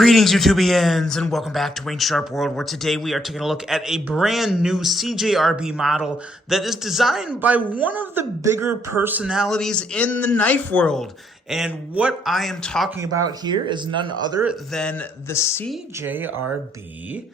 Greetings, YouTubians, and welcome back to Wayne Sharp World, where today we are taking a look at a brand new CJRB model that is designed by one of the bigger personalities in the knife world. And what I am talking about here is none other than the CJRB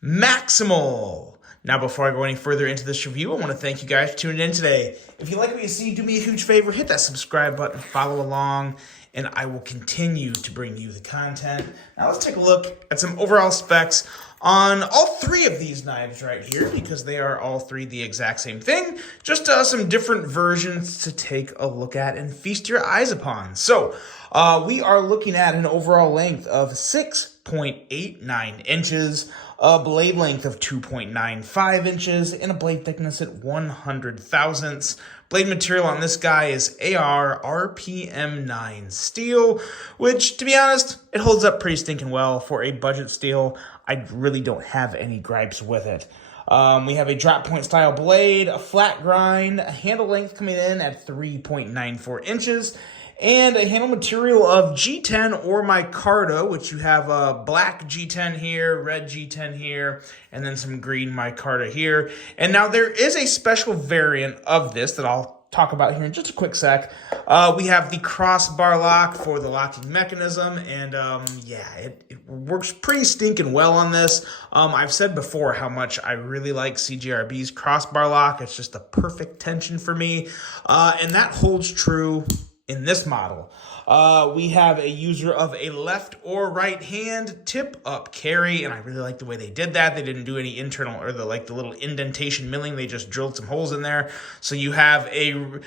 MAXIMAL. Now, before I go any further into this review, I want to thank you guys for tuning in today. If you like what you see, do me a huge favor, hit that subscribe button, follow along, and I will continue to bring you the content. Now let's take a look at some overall specs on all three of these knives right here, because they are all three the exact same thing, just some different versions to take a look at and feast your eyes upon. So we are looking at an overall length of 6.89 inches, a blade length of 2.95 inches, and a blade thickness at 100 thousandths. Blade material on this guy is AR RPM9 steel, which, to be honest, it holds up pretty stinking well for a budget steel. I really don't have any gripes with it. We have a drop point style blade, a flat grind, a handle length coming in at 3.94 inches, and a handle material of G10 or micarta, which you have a black G10 here, red G10 here, and then some green micarta here. And now there is a special variant of this that I'll talk about here in just a quick sec. We have the crossbar lock for the locking mechanism, and yeah, it works pretty stinking well on this. I've said before how much I really like CJRB's crossbar lock. It's just the perfect tension for me, and that holds true in this model. We have a user of a left or right hand tip up carry, and I really like the way they did that. They didn't do any internal or the little indentation milling. They just drilled some holes in there. So you have a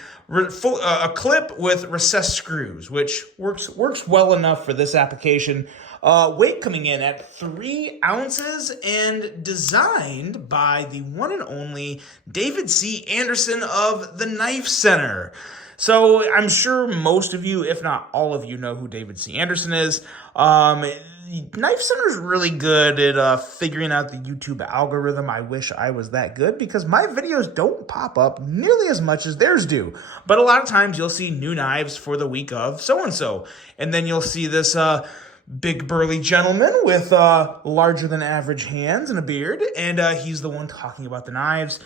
clip with recessed screws, which works well enough for this application. Weight coming in at 3 ounces and designed by the one and only David C. Anderson of the Knife Center. So I'm sure most of you, if not all of you, know who David C. Anderson is. Knife Center is really good at figuring out the YouTube algorithm. I wish I was that good, because my videos don't pop up nearly as much as theirs do. But a lot of times you'll see new knives for the week of so-and-so. And then you'll see this big burly gentleman with larger than average hands and a beard. And he's the one talking about the knives.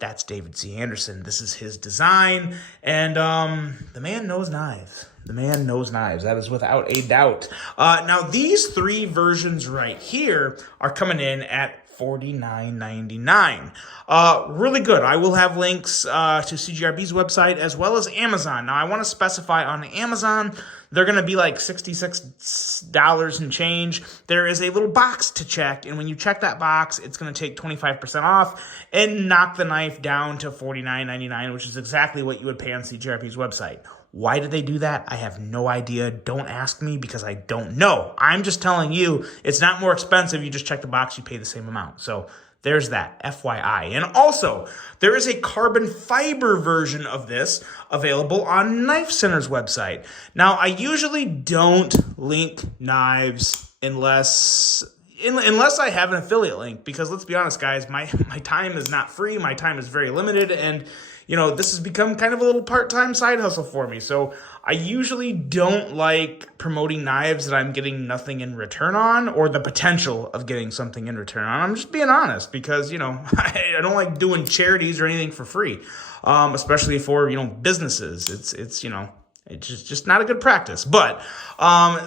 That's David C. Anderson. This is his design, and the man knows knives. The man knows knives. That is without a doubt. Now, these three versions right here are coming in at $49.99. Really good. I will have links to CJRB's website as well as Amazon. Now, I want to specify on Amazon, they're going to be like $66 and change. There is a little box to check, and when you check that box, it's going to take 25% off and knock the knife down to $49.99, which is exactly what you would pay on CJRB's website. Why did they do that? I have no idea. Don't ask me, because I don't know. I'm just telling you, it's not more expensive. You just check the box, you pay the same amount. So there's that, FYI. And also, there is a carbon fiber version of this available on Knife Center's website. Now, I usually don't link knives unless I have an affiliate link, because let's be honest, guys, my time is not free. My time is very limited, and you know, this has become kind of a little part-time side hustle for me. So I usually don't like promoting knives that I'm getting nothing in return on, or the potential of getting something in return on. I'm just being honest, because, you know, I don't like doing charities or anything for free, especially for, you know, businesses. It's you know, it's just not a good practice. But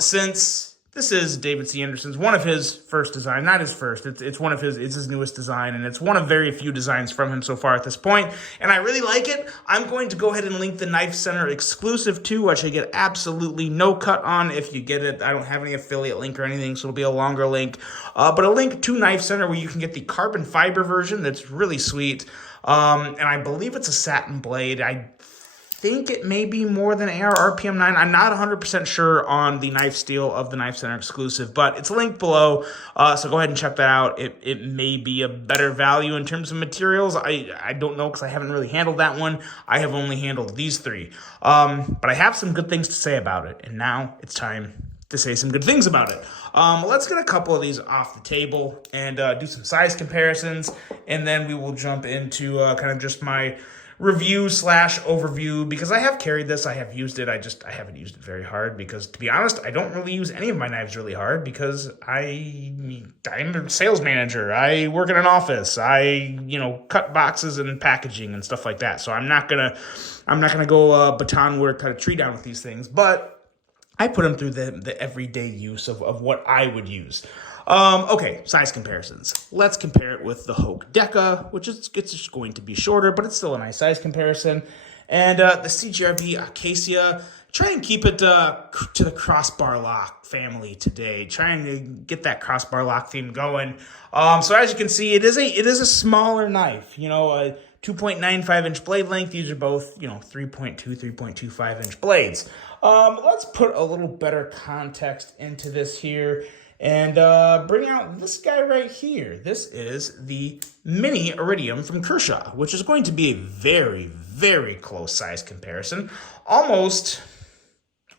since this is David C. Anderson's, one of his first design, not his first, it's his newest design, and it's one of very few designs from him so far at this point, and I really like it. I'm going to go ahead and link the Knife Center exclusive to, which I get absolutely no cut on if you get it. I don't have any affiliate link or anything, so it'll be a longer link, but a link to Knife Center where you can get the carbon fiber version that's really sweet, and I believe it's a satin blade. I think it may be more than AR RPM9. I'm not 100% sure on the knife steel of the Knife Center exclusive, but it's linked below, so go ahead and check that out. It may be a better value in terms of materials. I don't know, because I haven't really handled that one. I have only handled these three, but I have some good things to say about it, and now it's time to say some good things about it. Let's get a couple of these off the table and do some size comparisons, and then we will jump into kind of just my review slash overview because I have carried this. I have used it. I haven't used it very hard because, to be honest, I don't really use any of my knives really hard because I'm a sales manager. I work in an office. I, cut boxes and packaging and stuff like that. So I'm not gonna go baton work, cut a tree down with these things, but I put them through the everyday use of what I would use. Okay, size comparisons. Let's compare it with the Hogue Deca, which it's just going to be shorter, but it's still a nice size comparison. And the CJRB Acacia, try and keep it to the crossbar lock family today. Trying to get that crossbar lock theme going. So as you can see, it is a smaller knife. A 2.95 inch blade length. These are both 3.2, 3.25 inch blades. Let's put a little better context into this here. And bring out this guy right here. This is the Mini Iridium from Kershaw, which is going to be a very, very close size comparison. Almost,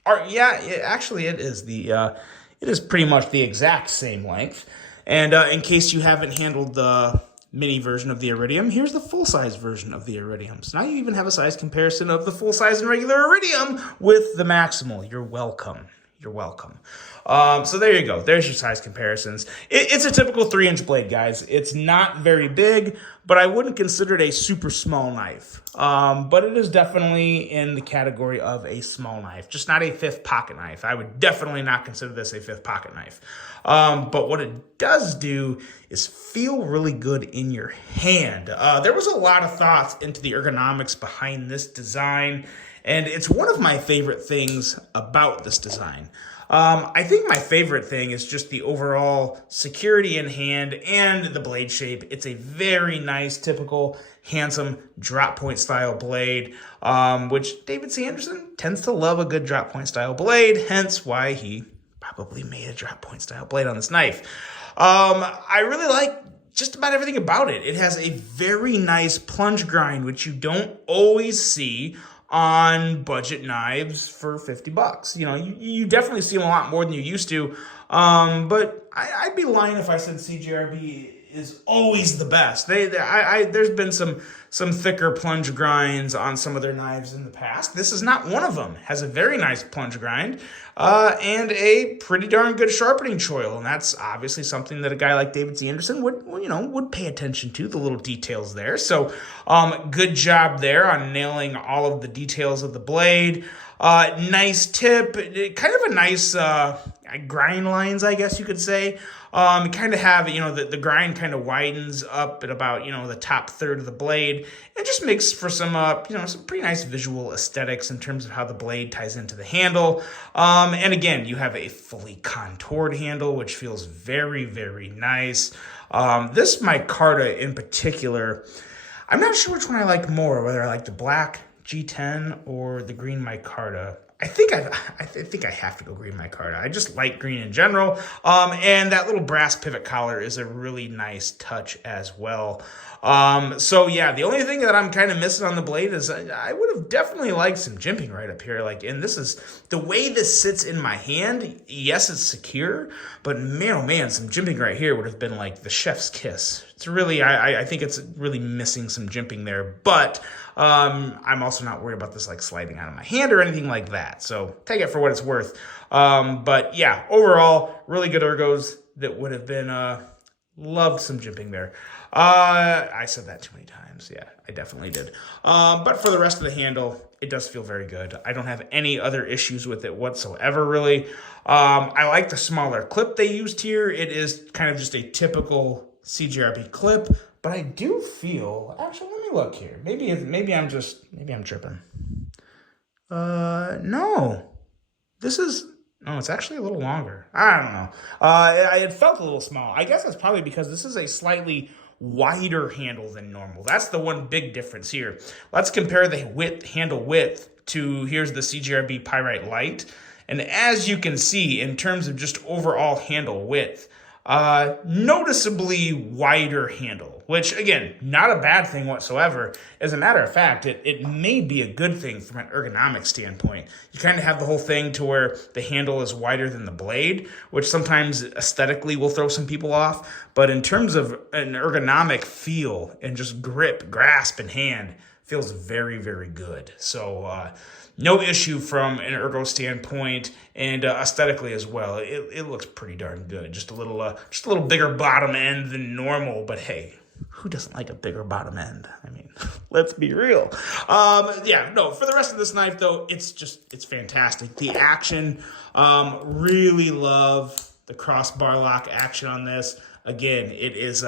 actually it is it is pretty much the exact same length. And in case you haven't handled the mini version of the Iridium, here's the full-size version of the Iridium. So now you even have a size comparison of the full-size and regular Iridium with the Maximal. You're welcome. You're welcome. So there you go. There's your size comparisons. It's a typical 3-inch blade, guys. It's not very big, but I wouldn't consider it a super small knife. But it is definitely in the category of a small knife, just not a fifth pocket knife. I would definitely not consider this a fifth pocket knife. But what it does do is feel really good in your hand. There was a lot of thoughts into the ergonomics behind this design, and it's one of my favorite things about this design. I think my favorite thing is just the overall security in hand and the blade shape. It's a very nice, typical, handsome drop point style blade, which David C. Anderson tends to love a good drop point style blade, hence why he probably made a drop point style blade on this knife. I really like just about everything about it. It has a very nice plunge grind, which you don't always see on budget knives for $50. You definitely see them a lot more than you used to. But I'd be lying if I said CJRB is always the best. There's been some thicker plunge grinds on some of their knives in the past. This is not one of them. Has a very nice plunge grind and a pretty darn good sharpening choil, and that's obviously something that a guy like David C. Anderson would pay attention to, the little details there. So good job there on nailing all of the details of the blade. Nice tip, kind of a nice grind lines, I guess you could say. You kind of have, the grind kind of widens up at about, the top third of the blade. It just makes for some pretty nice visual aesthetics in terms of how the blade ties into the handle. And again, you have a fully contoured handle, which feels very, very nice. This micarta in particular, I'm not sure which one I like more, whether I like the black G10 or the green micarta. I think I have to go green micarta. I just like green in general. And that little brass pivot collar is a really nice touch as well. So yeah, the only thing that I'm kind of missing on the blade is I would have definitely liked some jimping right up here. And this is the way this sits in my hand. Yes, it's secure, but man, oh man, some jimping right here would have been like the chef's kiss. It's really, I think it's really missing some jimping there, but I'm also not worried about this sliding out of my hand or anything like that. So take it for what it's worth. But yeah, overall, really good ergos that would have been, loved some jimping there. I said that too many times. Yeah, I definitely did. But for the rest of the handle, it does feel very good. I don't have any other issues with it whatsoever, really. I like the smaller clip they used here. It is kind of just a typical CJRB clip, but I do feel, actually, let me look here. Maybe I'm tripping. No, it's actually a little longer. I don't know. It felt a little small. I guess that's probably because this is a slightly wider handle than normal. That's the one big difference here. Let's compare the handle width to, here's the CJRB Pyrite Lite. And as you can see, in terms of just overall handle width, noticeably wider handle, which again, not a bad thing whatsoever. As a matter of fact, it may be a good thing from an ergonomic standpoint. You kind of have the whole thing to where the handle is wider than the blade, which sometimes aesthetically will throw some people off. But in terms of an ergonomic feel and just grip, grasp, and hand, feels very, very good. So no issue from an ergo standpoint, and aesthetically as well. It looks pretty darn good. Just a little bigger bottom end than normal, but hey, who doesn't like a bigger bottom end? I mean, let's be real. Yeah, no, for the rest of this knife, though, it's fantastic. The action, really love the crossbar lock action on this. Again, it is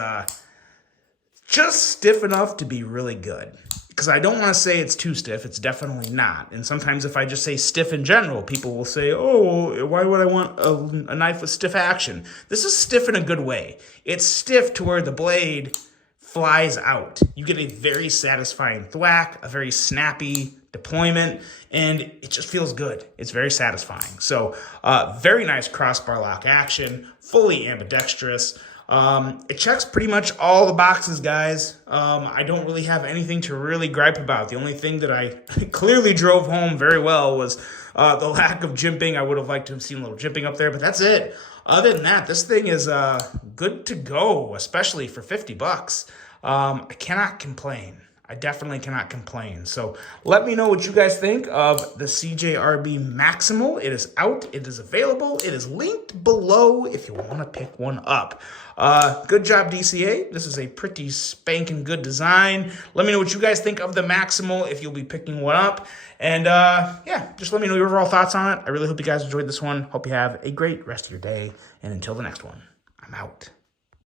just stiff enough to be really good. Because I don't want to say it's too stiff. It's definitely not. And sometimes if I just say stiff in general, people will say, oh, why would I want a knife with stiff action? This is stiff in a good way. It's stiff to where the blade flies out. You get a very satisfying thwack, a very snappy deployment, and it just feels good. It's very satisfying. So very nice crossbar lock action, fully ambidextrous. It checks pretty much all the boxes, guys. I don't really have anything to really gripe about. The only thing that I clearly drove home very well was the lack of jimping. I would have liked to have seen a little jimping up there, but that's it. Other than that, this thing is good to go, especially for $50. I cannot complain. I definitely cannot complain. So let me know what you guys think of the CJRB Maximal. It is out. It is available. It is linked below if you want to pick one up. Good job, DCA. This is a pretty spanking good design. Let me know what you guys think of the Maximal if you'll be picking one up. And yeah, just let me know your overall thoughts on it. I really hope you guys enjoyed this one. Hope you have a great rest of your day. And until the next one, I'm out.